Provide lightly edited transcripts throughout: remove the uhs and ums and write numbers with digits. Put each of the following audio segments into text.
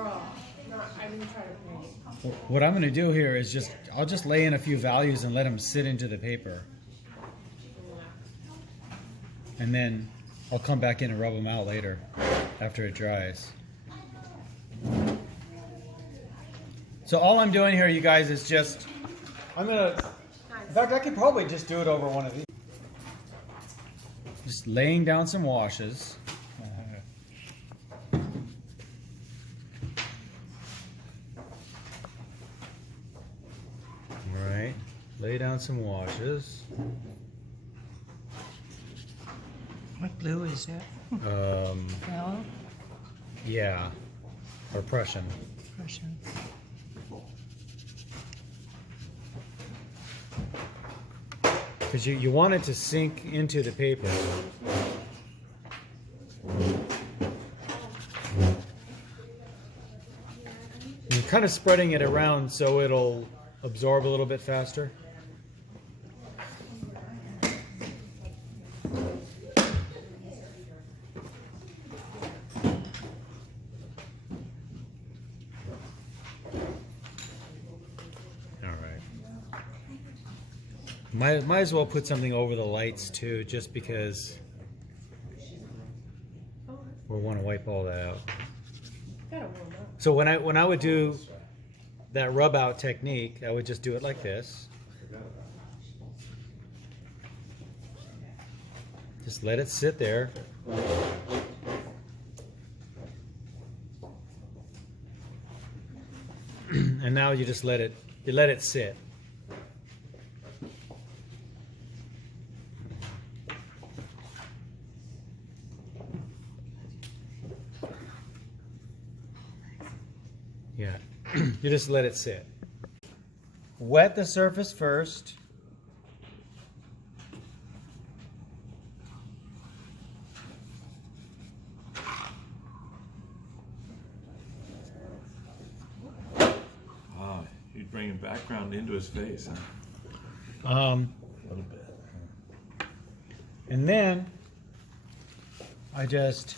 draw. I didn't try to paint. What I'm going to do here is I'll just lay in a few values and let them sit into the paper. And then I'll come back in and rub them out later after it dries. So all I'm doing here, you guys, is in fact, I could probably just do it over one of these. Just laying down some washes. Alright, lay down some washes. What blue is that? Yellow? Yeah, or Prussian. Prussian. Because you want it to sink into the paper. You're kind of spreading it around so it'll absorb a little bit faster. Might as well put something over the lights too, just because we'll want to wipe all that out. So when I would do that rub out technique, I would just do it like this. Just let it sit there. And now you just let it sit. Yeah, you just let it sit. Wet the surface first. Ah, you're bringing background into his face, huh? A little bit. And then I just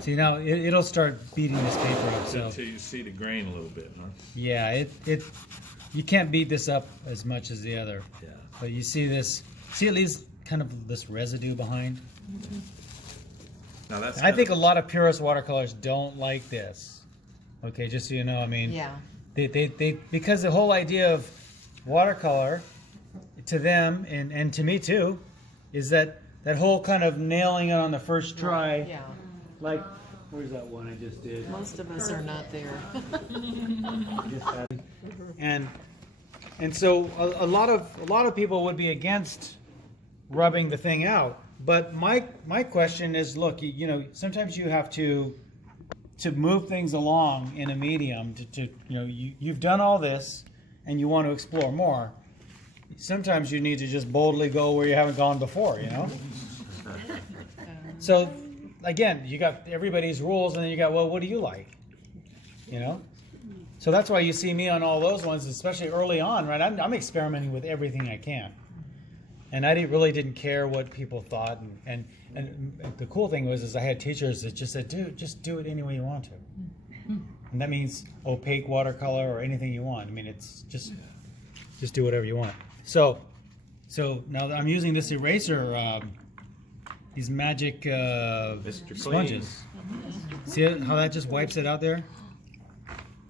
see now it'll start beating this paper up. So Until you see the grain a little bit, huh? yeah, you can't beat this up as much as the other. Yeah. But you see this. See, it leaves kind of this residue behind. Now that's. I think a lot of purist watercolors don't like this. Okay, just so you know, I mean, Yeah. they because the whole idea of watercolor to them and to me too is that whole kind of nailing it on the first try. Yeah. Like, where's that one I just did? Most of us are not there. And so a lot of people would be against rubbing the thing out. But my question is, look, you know, sometimes you have to move things along in a medium to you know, you've done all this and you want to explore more. Sometimes you need to just boldly go where you haven't gone before, you know? So again, you got everybody's rules, and then you got, well, what do you like? You know? So that's why you see me on all those ones, especially early on, right? I'm experimenting with everything I can. And I really didn't care what people thought. And the cool thing was I had teachers that just said, dude, just do it any way you want to. And that means opaque watercolor or anything you want. I mean, it's just do whatever you want. So now I'm using this eraser, these magic Mr. sponges. See how that just wipes it out there?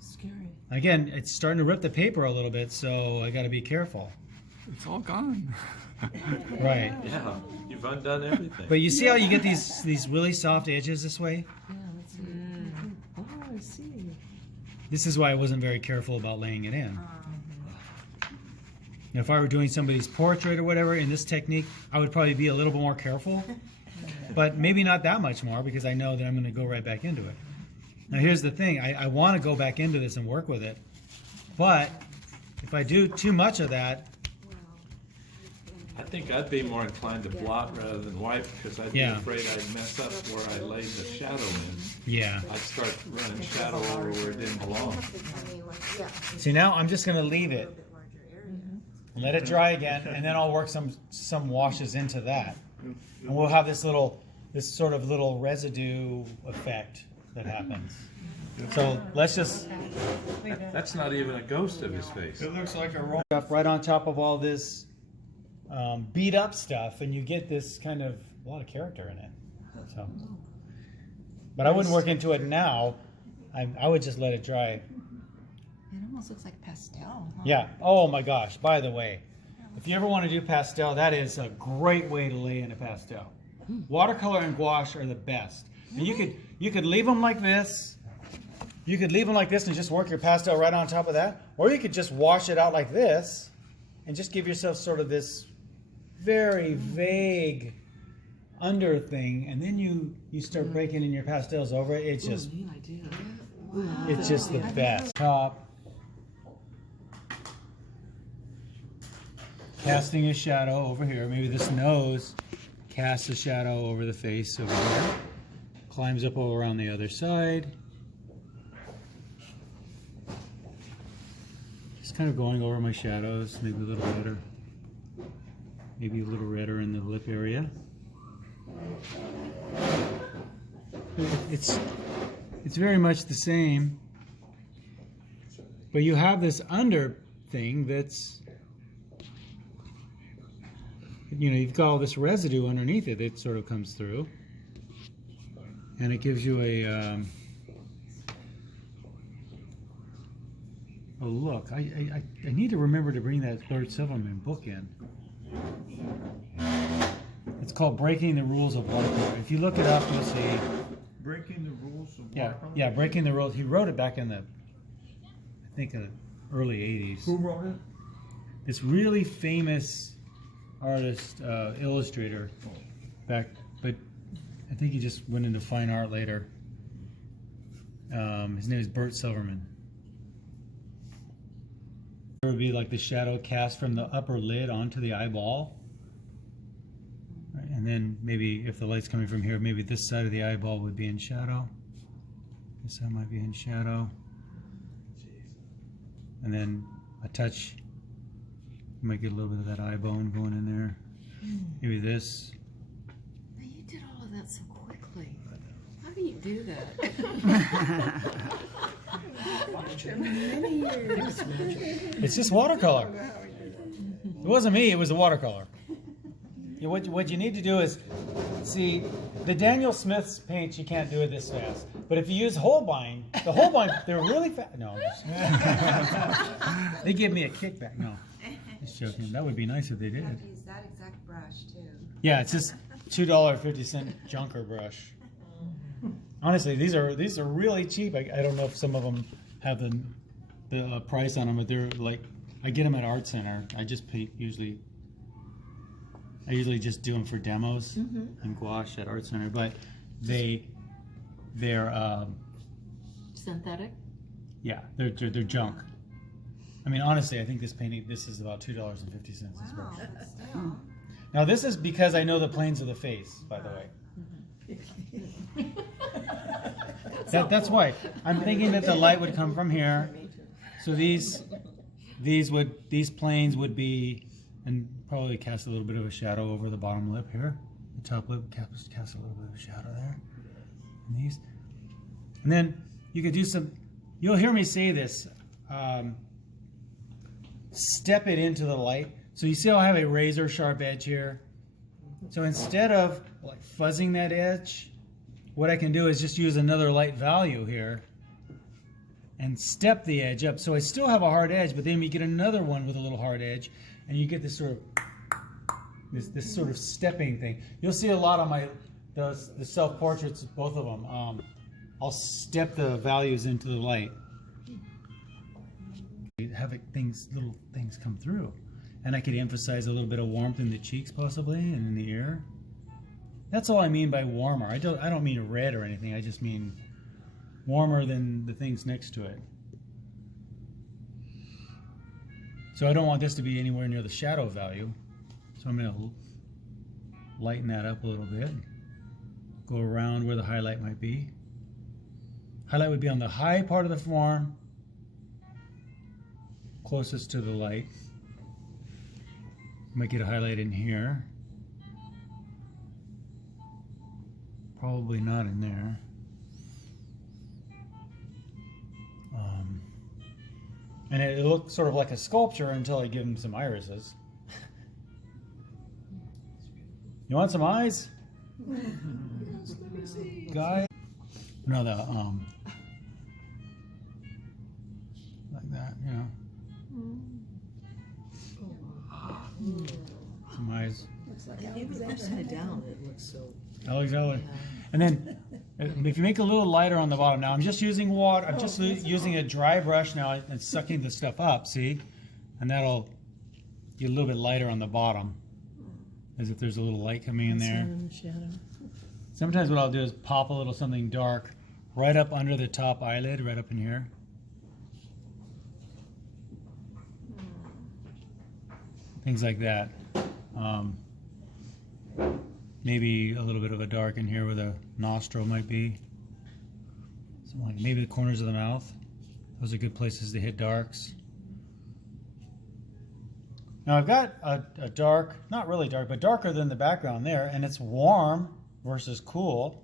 Scary. Again, it's starting to rip the paper a little bit, so I got to be careful. It's all gone. Right. Yeah, you've undone everything. But you see how you get these really soft edges this way? Yeah, let's see. Oh, I see. This is why I wasn't very careful about laying it in. Now, if I were doing somebody's portrait or whatever in this technique, I would probably be a little bit more careful. But maybe not that much more, because I know that I'm going to go right back into it. Now here's the thing, I want to go back into this and work with it, but if I do too much of that, I think I'd be more inclined to blot rather than wipe, because I'd be afraid I'd mess up where I laid the shadow in. yeah. I'd start running shadow over where it didn't belong. See, now I'm just going to leave it, let it dry again, and then I'll work some washes into that. And we'll have this little this sort of little residue effect that happens. So let's just That's not even a ghost of his face. It looks like a roll. stuff right on top of all this beat up stuff, and you get this kind of a lot of character in it. So, but I wouldn't work into it now. I would just let it dry. It almost looks like pastel. Huh? Yeah. Oh my gosh. By the way, if you ever want to do pastel, that is a great way to lay in a pastel. Watercolor and gouache are the best. And you could leave them like this. You could leave them like this and just work your pastel right on top of that, or you could just wash it out like this, and just give yourself sort of this very vague under thing, and then you start breaking in your pastels over it. It's just Neat idea. it's just the best. Top. Casting a shadow over here. Maybe this nose casts a shadow over the face over here. Climbs up all around the other side. Just kind of going over my shadows, maybe a little redder. Maybe a little redder in the lip area. It's very much the same, but you have this under thing that's, you know, you've got all this residue underneath it that sort of comes through, and it gives you a look. I need to remember to bring that Robert Sherrill book in. It's called Breaking the Rules of Watercolor. If you look it up, you'll see. Breaking the rules of Yeah, watercolor? yeah, Breaking the Rules. He wrote it back in the, I think, early '80s. Who wrote it? This really famous artist, illustrator, back, but I think he just went into fine art later. His name is Bert Silverman. There would be like the shadow cast from the upper lid onto the eyeball. Right, and then maybe if the light's coming from here, maybe this side of the eyeball would be in shadow. This side might be in shadow. And then a touch, you might get a little bit of that eye bone going in there. Maybe this. Now you did all of that so quickly. How do you do that? Many years. It's just watercolor. It wasn't me, it was the watercolor. You know, what you need to do is, see, the Daniel Smith's paints, you can't do it this fast. But if you use Holbein, the Holbein, they're really fast. No, they give me a kickback. No, just joking. That would be nice if they did. You have to use that exact brush too. Yeah, it's just $2.50 junker brush. Honestly, these are really cheap. I don't know if some of them have the price on them, but they're like, I get them at Art Center. I just usually just do them for demos in gouache at Art Center, but they're Synthetic? yeah, they're junk. I mean, honestly, I think this is about $2.50 this Wow, brush. but still. Now this is because I know the planes of the face, by the way. That's why I'm thinking that the light would come from here. So these planes would be, and probably cast a little bit of a shadow over the bottom lip here. The top lip cast a little bit of a shadow there. And these, and then you could do some. You'll hear me say this. Step it into the light. So you see how I have a razor sharp edge here. So instead of like fuzzing that edge, what I can do is just use another light value here and step the edge up. So I still have a hard edge, but then we get another one with a little hard edge, and you get this sort of this sort of stepping thing. You'll see a lot on the self-portraits, both of them. I'll step the values into the light. Have little things come through. And I could emphasize a little bit of warmth in the cheeks possibly, and in the ear. That's all I mean by warmer. I don't mean red or anything. I just mean warmer than the things next to it. So I don't want this to be anywhere near the shadow value. So I'm going to lighten that up a little bit. Go around where the highlight might be. Highlight would be on the high part of the form, closest to the light. Might get a highlight in here. probably not in there. And it looked sort of like a sculpture until I give him some irises. You want some eyes? Guy? No, like that, you know. Some eyes. It was upside down. It looks so. Alexander. And then if you make it a little lighter on the bottom, now I'm just using water, I'm just using a dry brush now and sucking the stuff up, see? And that'll get a little bit lighter on the bottom, as if there's a little light coming in there. Sometimes what I'll do is pop a little something dark right up under the top eyelid, right up in here. Things like that. Maybe a little bit of a dark in here where the nostril might be. Something like maybe the corners of the mouth. Those are good places to hit darks. Now I've got a dark, not really dark, but darker than the background there, and it's warm versus cool.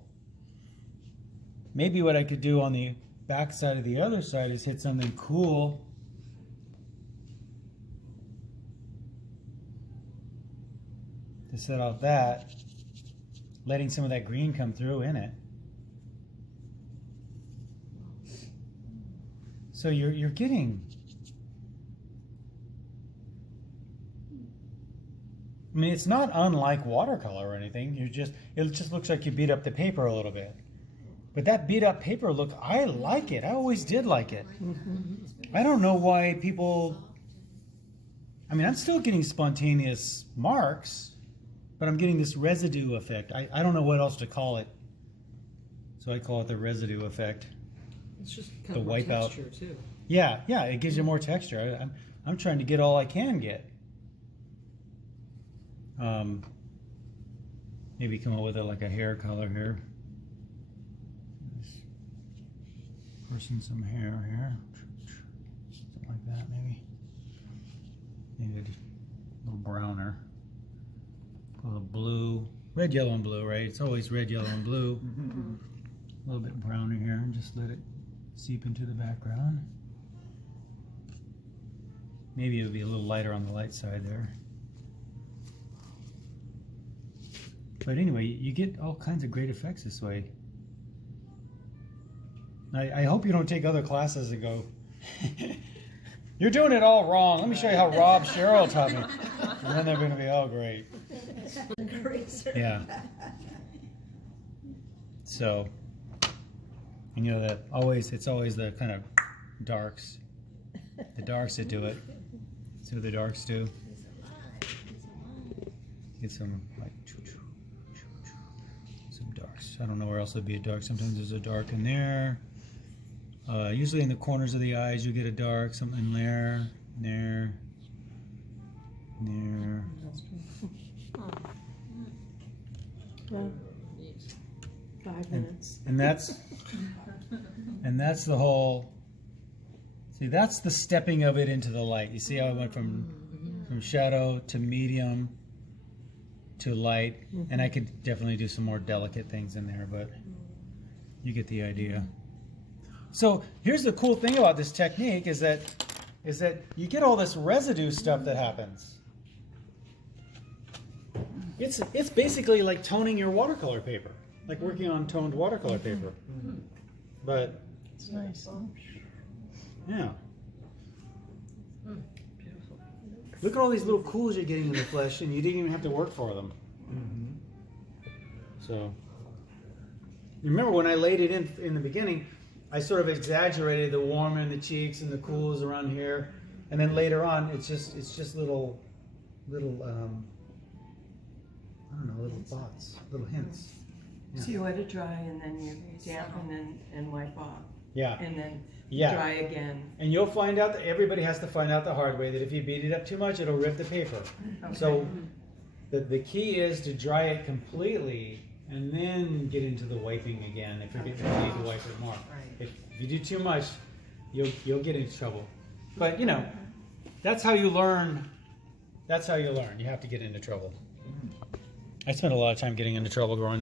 Maybe what I could do on the back side of the other side is hit something cool. To set off that, letting some of that green come through in it. So you're getting, I mean, it's not unlike watercolor or anything. It just looks like you beat up the paper a little bit. But that beat up paper look, I like it. I always did like it. I don't know why people, I mean, I'm still getting spontaneous marks, but I'm getting this residue effect. I don't know what else to call it. So I call it the residue effect. It's just The kind of more wipeout. texture too. Yeah, it gives you more texture. I'm trying to get all I can get. Maybe come up with like a hair color here. This person some hair here. Something like that maybe. Maybe a little browner. A little blue. Red, yellow, and blue, right? It's always red, yellow, and blue. A little bit browner here and just let it seep into the background. Maybe it would be a little lighter on the light side there. But anyway, you get all kinds of great effects this way. I hope you don't take other classes and go, you're doing it all wrong. Let me show you how Rob Sherrill taught me. And then they're going to be, oh, great. Yeah. So, and you know that it's always the kind of darks. The darks that do it. See what the darks do? Get some like some darks. I don't know where else there'd be a dark. Sometimes there's a dark in there. Usually in the corners of the eyes you get a dark, something there, there, there. Well, 5 minutes. And that's the whole. See, that's the stepping of it into the light. You see how I went from shadow to medium to light, and I could definitely do some more delicate things in there, but you get the idea. So here's the cool thing about this technique is that you get all this residue stuff that happens. It's basically like toning your watercolor paper, like working on toned watercolor paper. But It's nice. yeah. Look at all these little cools you're getting in the flesh, and you didn't even have to work for them. So, remember when I laid it in the beginning, I sort of exaggerated the warm in the cheeks and the cools around here, and then later on, it's just little I don't know, little thoughts, little hints. Yeah. So you let it dry and then you dampen and wipe off. Yeah. And then Yeah. dry again. And you'll find out that everybody has to find out the hard way that if you beat it up too much, it'll rip the paper. Okay. So the key is to dry it completely and then get into the wiping again if you need to wipe it more. If you do too much, you'll get into trouble. But you know, that's how you learn. That's how you learn. You have to get into trouble. I spent a lot of time getting into trouble growing up.